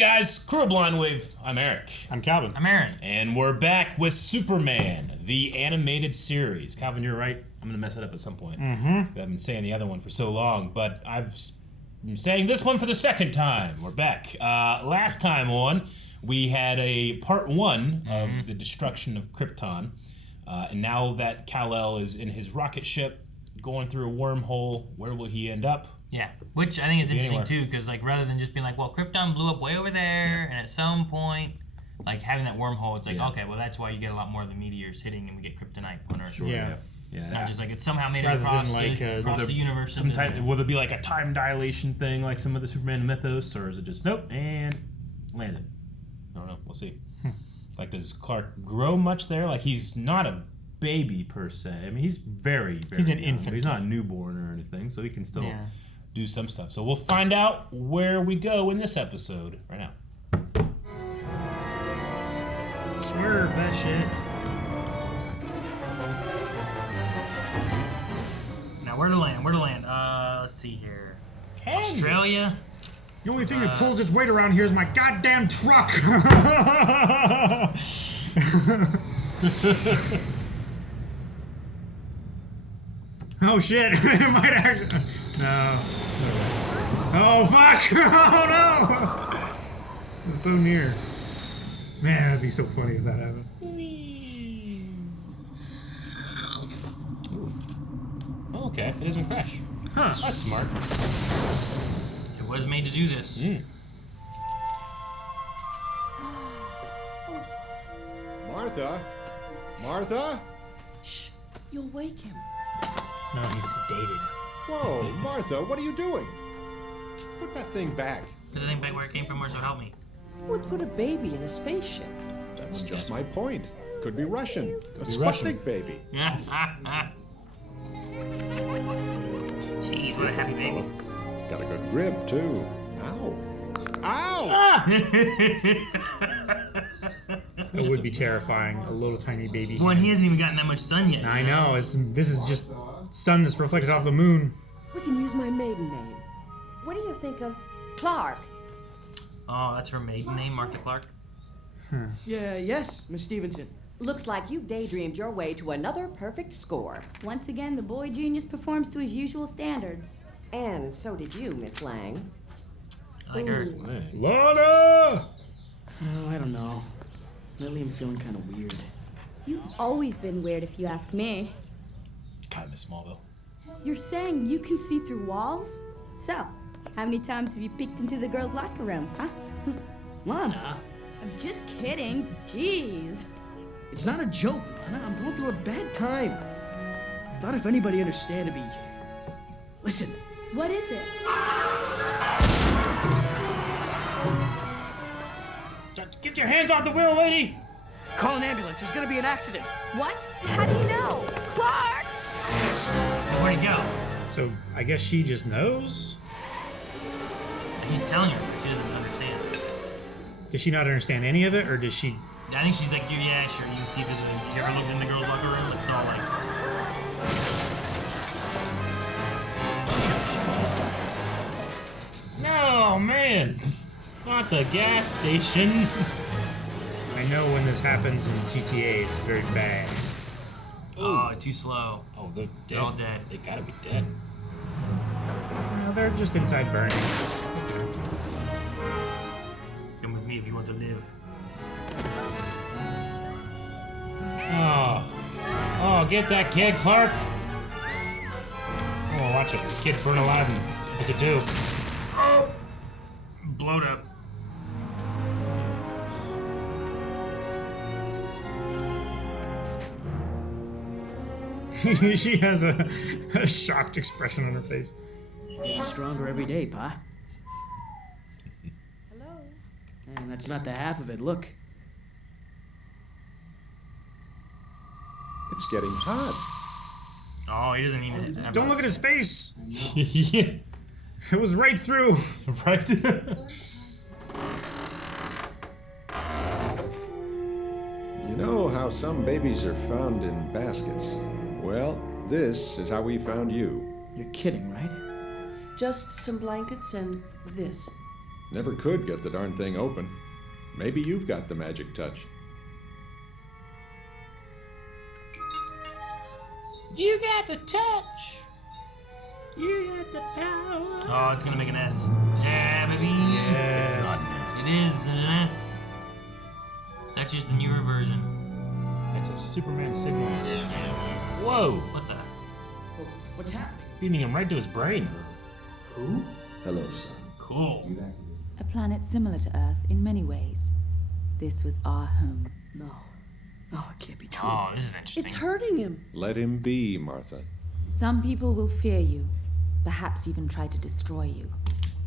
guys, crew of Blind Wave. I'm Eric. I'm Calvin. I'm Aaron. And we're back with Superman, the animated series. Calvin, you're right. I'm going to mess it up at some point. I've been saying the other one for so long, but I've been saying this one for the second time. We're back. Last time on, we had a part one of the destruction of Krypton. And now that Kal-El is in his rocket ship, going through a wormhole, where will he end up? Yeah, which I think is interesting too, because like rather than just being like, well, Krypton blew up way over there, and at some point, like having that wormhole, it's like, okay, well that's why you get a lot more of the meteors hitting, and we get kryptonite on Earth. Yeah. Not just like it somehow made rather it across, like, the universe. Will there be like a time dilation thing, like some of the Superman mythos, or is it just nope and landed? I don't know. We'll see. Like, does Clark grow much there? Like, he's not a baby per se. I mean, he's very he's an young, infant. He's not a newborn or anything, so he can still do some stuff. So we'll find out where we go in this episode right now. Swerve that shit. Now where to land? Let's see here. Kansas. Australia. The only thing that pulls its weight around here is my goddamn truck. Oh shit! It might actually. No. Oh fuck! Oh no! It's so near. Man, that'd be so funny if that happened. Oh, okay, it doesn't crash. Huh? That's smart. It was made to do this. Martha? Martha? Shh! You'll wake him. No, he's sedated. Whoa, Martha, what are you doing? Put that thing back. Did I think back where it came from, or so help me? Who would put a baby in a spaceship? That's just my point. Could be Russian. A Sputnik Russian. baby. Jeez, what a happy baby. Got a good grip, too. Ow. Ow! That would be terrifying. A little tiny baby. Well, and he hasn't even gotten that much sun yet. I know. This is just sun that's reflected off the moon. We can use my maiden name. What do you think of Clark? Oh, that's her maiden name, Martha Clark? Yes, Miss Stevenson. Looks like you've daydreamed your way to another perfect score. Once again, the boy genius performs to his usual standards. And so did you, Miss Lang. I like her. Lana! Oh, I don't know. Lately I'm feeling kind of weird. You've always been weird if you ask me. Kind of miss Smallville. You're saying you can see through walls? So, how many times have you peeked into the girls' locker room, huh? Lana? I'm just kidding. Jeez. It's not a joke, Lana. I'm going through a bad time. I thought if anybody understood, it'd be... Listen. What is it? Get your hands off the wheel, lady! Call an ambulance. There's gonna be an accident. What? How do you know? Clark! Where'd he go? So, I guess she just knows? He's telling her, but she doesn't understand. Does she not understand any of it, or does she... I think she's like, yeah, sure, you can see through the... You ever looked in the girls' locker room? It's all like... No, man. Not the gas station. I know when this happens in GTA, it's very bad. Oh, too slow. Oh, they're dead. They're all dead. They gotta be dead. No, they're just inside burning. Come with me if you want to live. Oh, get that kid, Clark. Oh, watch a kid burn alive in episode 2. Oh! Blowed up. She has a shocked expression on her face. Getting stronger every day, Pa. Hello? And that's not the half of it. Look. It's getting hot. Oh, he doesn't even... Don't look at his face! Yeah. It was right through. Right? You know how some babies are found in baskets? Well, this is how we found you. You're kidding, right? Just some blankets and this. Never could get the darn thing open. Maybe you've got the magic touch. You got the touch. You got the power. Oh, it's gonna make an S. Yeah, baby. Yeah. It's not an S. It is an S. That's just the newer version. That's a Superman signal. Whoa. What the? What's happening? Beaming him right to his brain. Who? Hello, son. Cool. A planet similar to Earth in many ways. This was our home. No. No, it can't be true. Oh, this is interesting. It's hurting him. Let him be, Martha. Some people will fear you, perhaps even try to destroy you.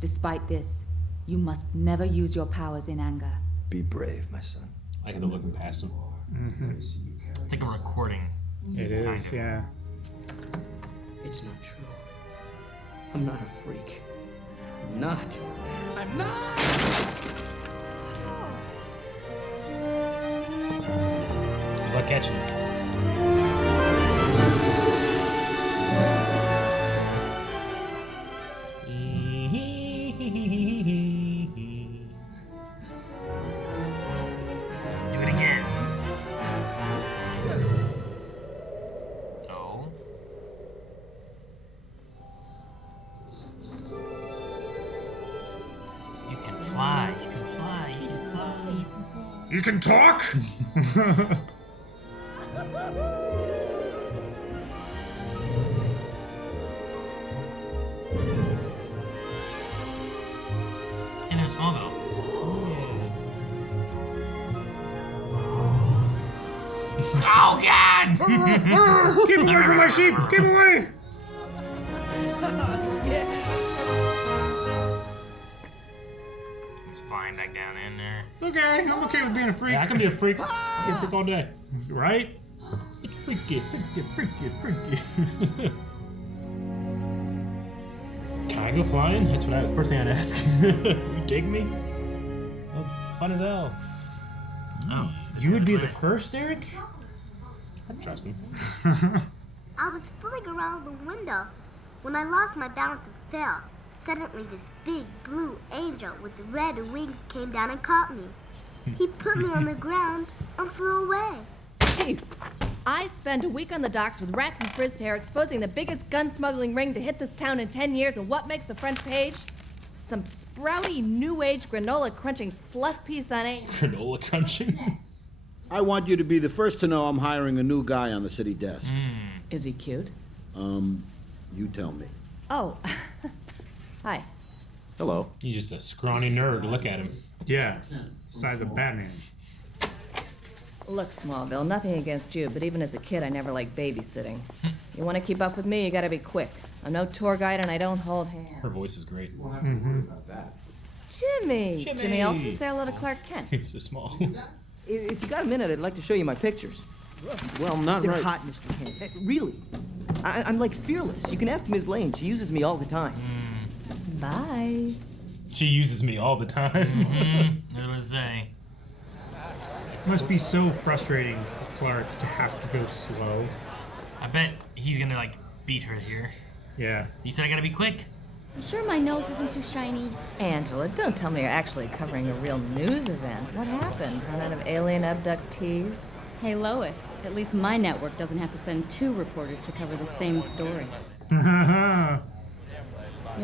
Despite this, you must never use your powers in anger. Be brave, my son. I can looking past him. It's like a recording. It is, yeah. It's not true. I'm not a freak. I'm not. I'm not! Good luck catching him. Do it again. Oh. You can fly. You can fly. You can fly. You can fly. You can talk? Hey there, Smallville. Oh God! Keep away from my sheep! Keep away! He's flying back down in there. It's okay. I'm okay with being a freak. Yeah, I can be a freak. I can be a freak all day. Right? It's freaky, freaky. Can I go flying? That's what first thing I'd ask. You dig me? Oh, fun as hell. Oh. You would be the first, Eric? I trust him. I was fooling around the window when I lost my balance and fell. Suddenly, this big blue angel with red wings came down and caught me. He put me on the ground and flew away. Chief, I spent a week on the docks with rats and frizzed hair exposing the biggest gun smuggling ring to hit this town in 10 years, and what makes the front page? Some sprouty, new age granola crunching fluff piece on it. Granola crunching? I want you to be the first to know I'm hiring a new guy on the city desk. Is he cute? You tell me. Oh. Hi. Hello. He's just a scrawny nerd. Look at him. Yeah. Size of Batman. Look, Smallville, nothing against you, but even as a kid, I never liked babysitting. You want to keep up with me, you gotta be quick. I'm no tour guide and I don't hold hands. Her voice is great. Jimmy! Jimmy Olsen, say hello to Clark Kent. He's so small. If you got a minute, I'd like to show you my pictures. Well, not They're right. hot, Mr. Kent. Really. I'm like fearless. You can ask Ms. Lane. She uses me all the time. Bye. She uses me all the time. What do I say? It must be so frustrating for Clark to have to go slow. I bet he's gonna like beat her here. Yeah. You said I gotta be quick. You sure my nose isn't too shiny? Angela, don't tell me you're actually covering a real news event. What happened? Run out of alien abductees? Hey, Lois, at least my network doesn't have to send 2 reporters to cover the same story. You'll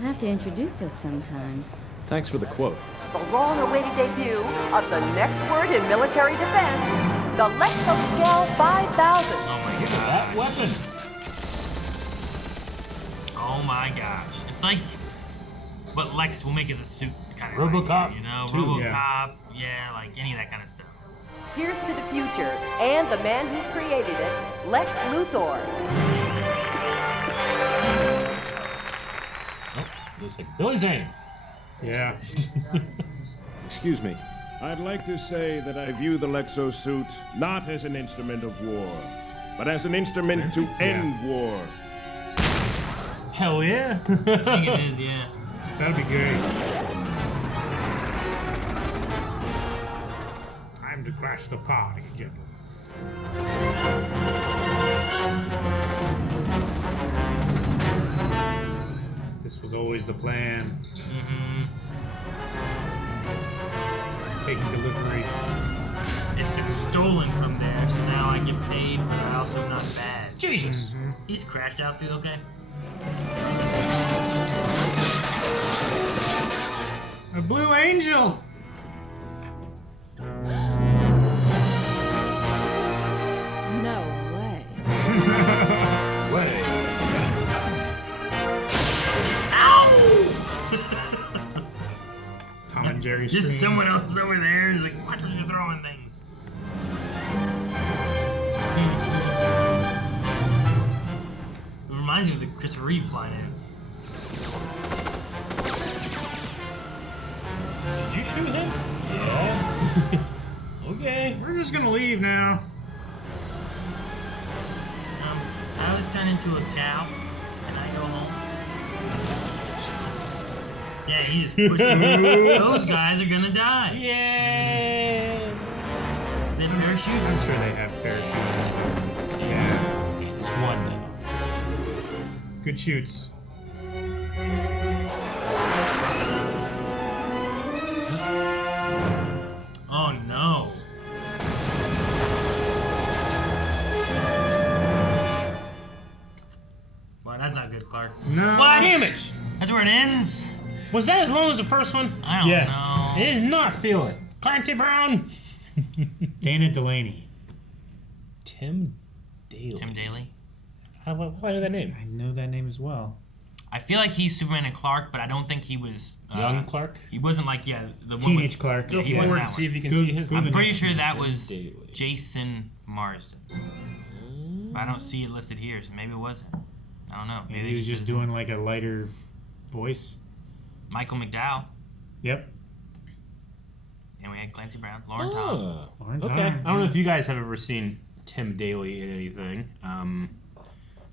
have to introduce us sometime. Thanks for the quote. The long-awaited debut of the next word in military defense, the Lex Luthor 5000. Oh my Look at god. that weapon. Oh my gosh. It's like what Lex will make as a suit kind of RoboCop like, you know, 2. RoboCop, yeah, like any of that kind of stuff. Here's to the future and the man who's created it, Lex Luthor. Oh, looks like Billy Zane. Yeah. Excuse me. I'd like to say that I view the Lexo suit not as an instrument of war, but as an instrument to end war. Hell yeah. I think it is, yeah. That'd be great. Time to crash the party, gentlemen. This was always the plan. taking delivery. It's been stolen from there, so now I get paid, but I also not bad. Jesus! He's crashed out through, okay? A blue angel! No way. Way. Tom and Jerry Just scream. someone else over there is like, watch when you're throwing things. It reminds me of the Christopher Reeve flying in. Did you shoot him? Yeah. Okay. We're just gonna leave now. I was turned into a cow. Can I go home? Yeah, he just pushed him. Those guys are gonna die. Yeah. The parachutes. I'm sure they have parachutes or something. Yeah. Okay, there's one now. Good shoots. Oh no. Well, that's not good, Clark. No. What? Damn it! That's where it ends? Was that as long as the first one? I don't Yes. know. I did not feel it. Clancy Brown! Dana Delaney. Tim Daly. Tim Daly? Why did that name? I know that name as well. I feel like he's Superman and Clark, but I don't think he was... Young Clark? He wasn't like, the one Teenage with, Clark. Go he forward wasn't and that see one. if you can see his I'm name. pretty sure that was Daly. Jason Marsden. But I don't see it listed here, so maybe it wasn't. I don't know. Maybe he was just doing like a lighter voice. Michael McDowell. Yep. And we had Clancy Brown. Lauren Tom. Lauren Okay. Tom. I don't know if you guys have ever seen Tim Daly in anything.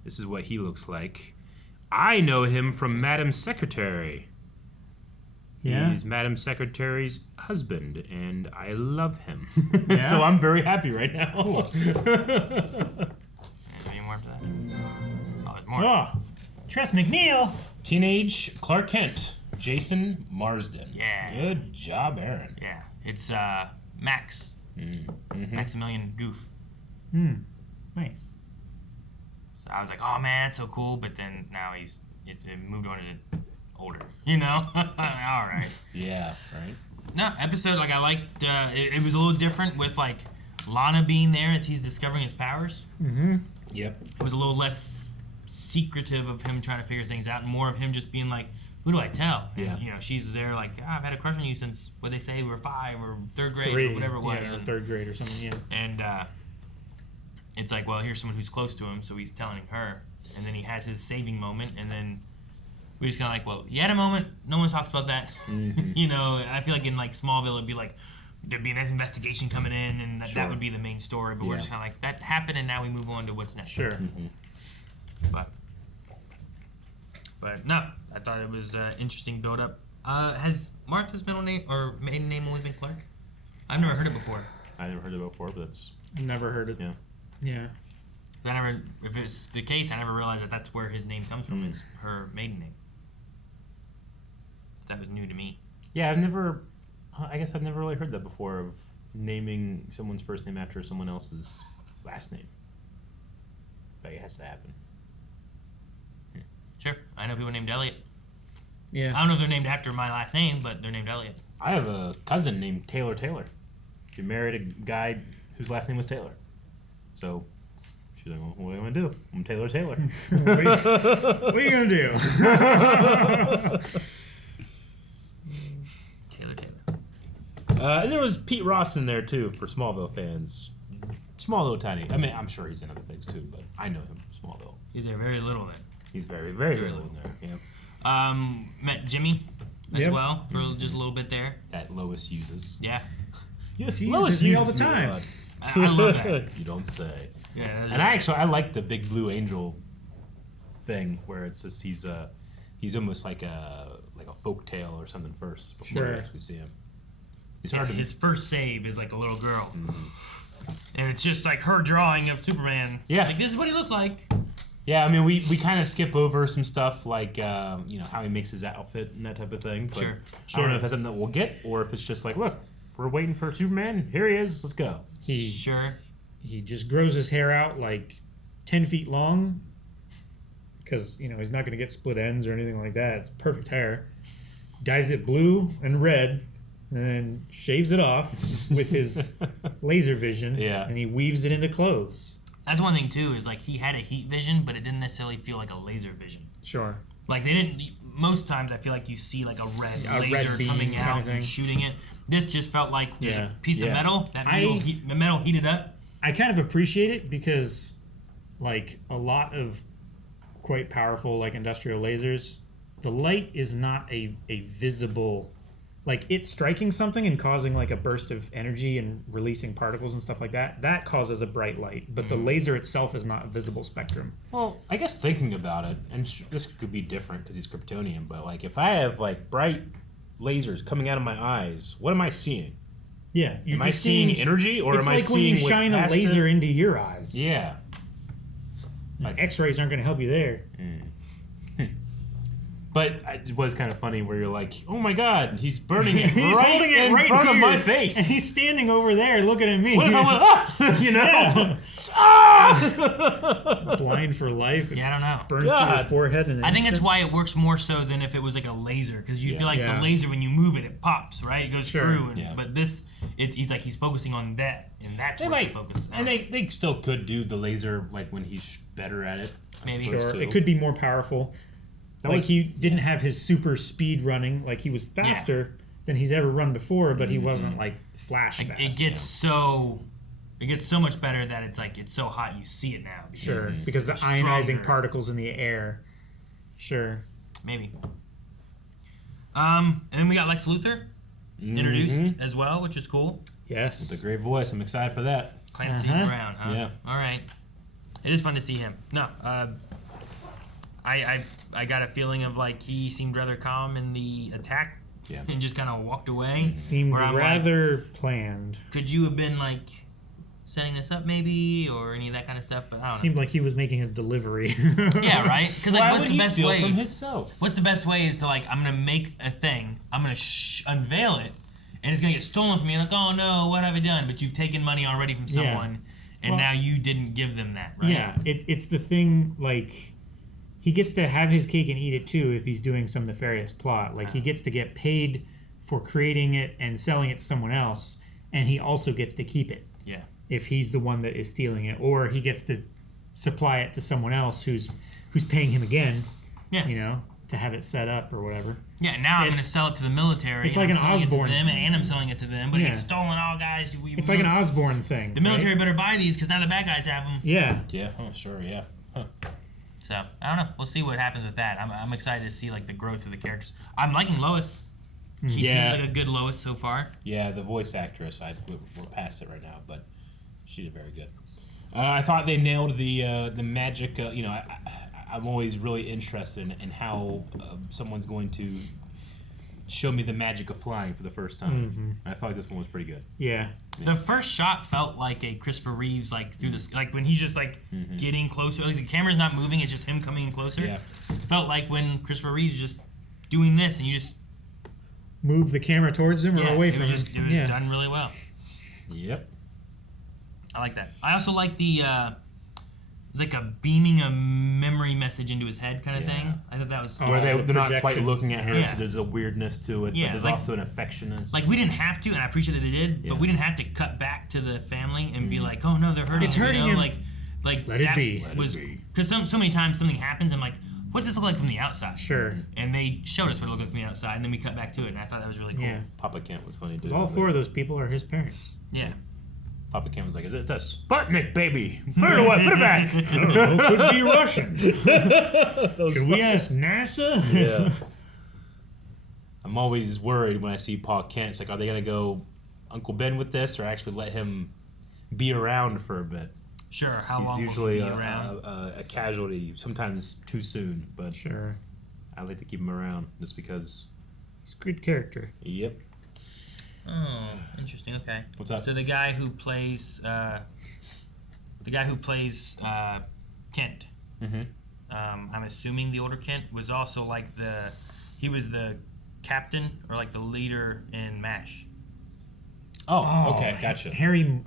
This is what he looks like. I know him from Madam Secretary. Yeah. He's Madam Secretary's husband, and I love him. Yeah? So I'm very happy right now. Cool. Any more after that? Oh, there's more. Oh, Tress McNeil. Teenage Clark Kent, Jason Marsden. Yeah. Good job, Aaron. Yeah. It's Max. Maximilian Goof. Nice. So I was like, oh man, that's so cool. But then now it moved on to older. You know? All right. Yeah, right. No, episode, like I liked, it was a little different with like Lana being there as he's discovering his powers. Yep. It was a little less secretive of him trying to figure things out and more of him just being like, who do I tell? And, Yeah. you know, she's there like, I've had a crush on you since, what they say, we were 5 or 3rd grade 3, or whatever it was. Yeah, and, 3rd grade or something, yeah. and it's like, well, here's someone who's close to him, so he's telling her. And then he has his saving moment, and then we just kind of like, well, he had a moment. No one talks about that. You know, I feel like in like Smallville, it'd be like, there'd be an investigation coming in, and that would be the main story. But we're just kind of like, that happened, and now we move on to what's next. Sure. But no, I thought it was interesting build up. Has Martha's middle name or maiden name always been Clark? I've never heard it before. I never heard it before, but that's... Never heard it. Yeah. Yeah. If it's the case, I never realized that that's where his name comes from, is her maiden name. That was new to me. Yeah, I guess I've never really heard that before, of naming someone's first name after someone else's last name. But it has to happen. Sure. I know people named Elliot. Yeah. I don't know if they're named after my last name, but they're named Elliot. I have a cousin named Taylor. She married a guy whose last name was Taylor. So she's like, well, what am I going to do? I'm Taylor. What are you going to do? And there was Pete Ross in there, too, for Smallville fans. Small, little, tiny. I mean, I'm sure he's in other things, too, but I know him from Smallville. He's there very little then. He's very, very little in there, yeah. Met Jimmy as well for just a little bit there. That Lois uses. Yeah. She Lois uses me uses all the me a time. lot. I love that. You don't say. Yeah. And I like the Big Blue Angel thing, where it's just he's almost like a folk tale or something first before you actually see him. It's hard to his first save is like a little girl. And it's just like her drawing of Superman. Yeah. Like, this is what he looks like. Yeah, I mean, we kind of skip over some stuff like, how he makes his outfit and that type of thing. But Sure. I don't know if that's something that we'll get, or if it's just like, look, we're waiting for Superman. Here he is. Let's go. He just grows his hair out like 10 feet long because, you know, he's not going to get split ends or anything like that. It's perfect hair. Dyes it blue and red and then shaves it off with his laser vision. Yeah. And he weaves it into clothes. That's one thing, too, is like he had a heat vision, but it didn't necessarily feel like a laser vision. Sure. Like they didn't. Most times, I feel like you see like a red laser red beam coming kind out of thing. and shooting it. This just felt like there's a piece of metal. That the metal heated up. I kind of appreciate it because, like, a lot of quite powerful, like, industrial lasers, the light is not a visible, like, it striking something and causing, like, a burst of energy and releasing particles and stuff like that. That causes a bright light, but the laser itself is not a visible spectrum. Well, I guess thinking about it, and this could be different because he's Kryptonian, but, like, if I have, like, bright lasers coming out of my eyes, what am I seeing? Yeah. Am I seeing energy, or am I seeing it's like when you shine a laser into your eyes. Yeah. Like, X-rays aren't going to help you there. But it was kind of funny where you're like, oh my god, he's burning it he's right holding it in right front here, of my face. And he's standing over there looking at me. What if I went, ah! You know? Yeah. Ah! Blind for life. Yeah, I don't know. Burns through your forehead. And I think that's why it works more so than if it was like a laser, because you feel like the laser, when you move it, it pops, right? It goes through. And, But this, he's focusing on that, and that's where he focuses. And they still could do the laser like when he's better at it. Maybe. Sure, it could be more powerful. He didn't have his super speed running. Like, he was faster than he's ever run before, but he wasn't like flash fast. It gets so much better that it's like it's so hot you see it now. Sure, because the ionizing particles in the air. Sure, maybe. And then we got Lex Luthor introduced as well, which is cool. Yes, with a great voice. I'm excited for that. Clancy Brown, huh? Yeah. All right. It is fun to see him. No, I got a feeling of like he seemed rather calm in the attack and just kind of walked away. Seemed rather planned. Could you have been like setting this up maybe or any of that kind of stuff? But I don't know. Seemed like he was making a delivery. Yeah, right? Because like, what's the best way? From himself? What's the best way is to like, I'm gonna make a thing, I'm gonna unveil it, and it's gonna get stolen from you. Like, oh no, what have I done? But you've taken money already from someone, and now you didn't give them that, right? Yeah, it's the thing like. He gets to have his cake and eat it too if he's doing some nefarious plot. Like, he gets to get paid for creating it and selling it to someone else, and he also gets to keep it. Yeah. If he's the one that is stealing it, or he gets to supply it to someone else who's paying him again. Yeah. You know, to have it set up or whatever. Yeah. Now I'm going to sell it to the military. It's like an Osborne. And I'm selling it to them, but it gets stolen. All guys. It's like an Osborne thing. The military better buy these because now the bad guys have them. Yeah. Yeah. Oh, sure. Yeah. Huh. So, I don't know. We'll see what happens with that. I'm excited to see, like, the growth of the characters. I'm liking Lois. She seems like a good Lois so far. Yeah, the voice actress, we're past it right now, but she did very good. I thought they nailed the magic. I'm always really interested in how someone's going to show me the magic of flying for the first time. Mm-hmm. I felt like this one was pretty good. Yeah. The first shot felt like a Christopher Reeves, like through this, like when he's just like getting closer. Like the camera's not moving; it's just him coming in closer. Yeah. Felt like when Christopher Reeves just doing this, and you just move the camera towards him or away from him. It was done really well. Yep. I like that. I also like the. It's like a beaming a memory message into his head kind of thing. I thought that was cool. Where they're not quite looking at her, so there's a weirdness to it, but there's like, also an affectionate. Like, we didn't have to, and I appreciate that they did, but we didn't have to cut back to the family and be like, oh no, they're hurting. It's hurting him. Like let it be. Because so many times something happens, I'm like, what's this look like from the outside? Sure. And they showed us what it looked like from the outside, and then we cut back to it, and I thought that was really cool. Yeah. Papa Kent was funny too. Because all four of those people are his parents. Yeah. Papa Kent was like, it's a Sputnik, baby. Put it away, put it back. I don't know, could be Russian. Should we ask NASA? Yeah. I'm always worried when I see Paul Kent. It's like, are they going to go Uncle Ben with this or actually let him be around for a bit? Sure, how He's long usually will he be around? a casualty, sometimes too soon, but sure. I like to keep him around just because he's a good character. Yep. Oh, interesting. Okay. What's up? So the guy who plays Kent. Mm-hmm. I'm assuming the older Kent was also like he was the captain or like the leader in MASH. Oh, okay, gotcha. Harry.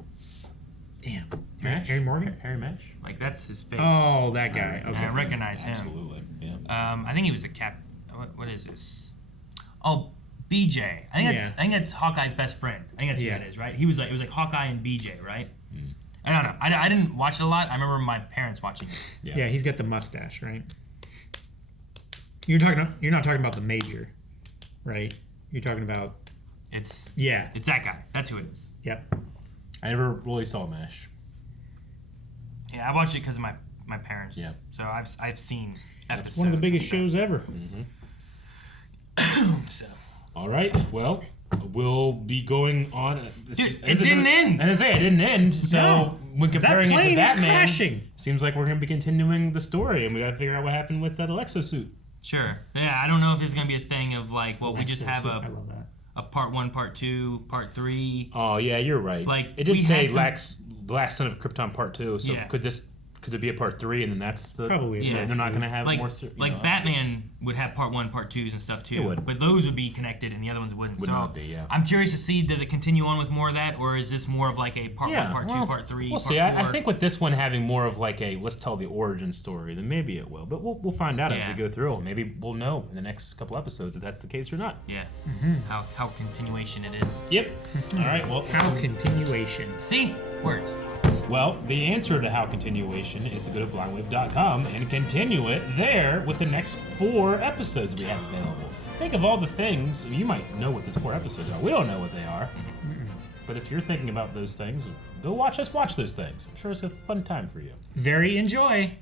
Damn. Mash? Harry Morgan? Harry Mash? Like, that's his face. Oh, that guy. And Okay. I recognize him. Absolutely, yeah. I think he was the cap. What is this? Oh, BJ. I think that's Hawkeye's best friend. I think that's who that is, right? It was like Hawkeye and BJ, right? I don't know. I didn't watch it a lot. I remember my parents watching it. Yeah, he's got the mustache, right? You're not talking about the Major, right? You're talking about it's that guy. That's who it is. Yep. I never really saw MASH. Yeah, I watched it because of my parents. Yeah. So I've seen episodes. It's one of the biggest shows ever. So. All right. Well, we'll be going on. Dude, it didn't end. I was gonna say it didn't end. So when comparing that plane it to Batman, is crashing. Seems like we're gonna be continuing the story, and we gotta figure out what happened with that Alexo suit. Sure. Yeah, I don't know if there's gonna be a thing of like, well, we just have I love that. a part 1, part 2, part 3. Oh yeah, you're right. Like, it did we say had some- the last son of Krypton part 2. So Yeah. could there be a part 3, and then that's the Probably. Yeah. they're not gonna have like more. Batman would have part 1, part 2s and stuff too. It would. But those would be connected, and the other ones wouldn't. Would so not be, yeah. I'm curious to see, does it continue on with more of that, or is this more of like a part 1, part 2, part 3? We'll part see. 4? I think with this one having more of like a let's tell the origin story, then maybe it will. But we'll find out as we go through it. Maybe we'll know in the next couple episodes if that's the case or not. Yeah. How continuation it is. Yep. All right. Well, How continuation. See? Words. Well, the answer to how continuation is to go to blindwave.com and continue it there with the next 4 episodes we have available. Think of all the things. You might know what those 4 episodes are. We don't know what they are. But if you're thinking about those things, go watch us watch those things. I'm sure it's a fun time for you. Very enjoy.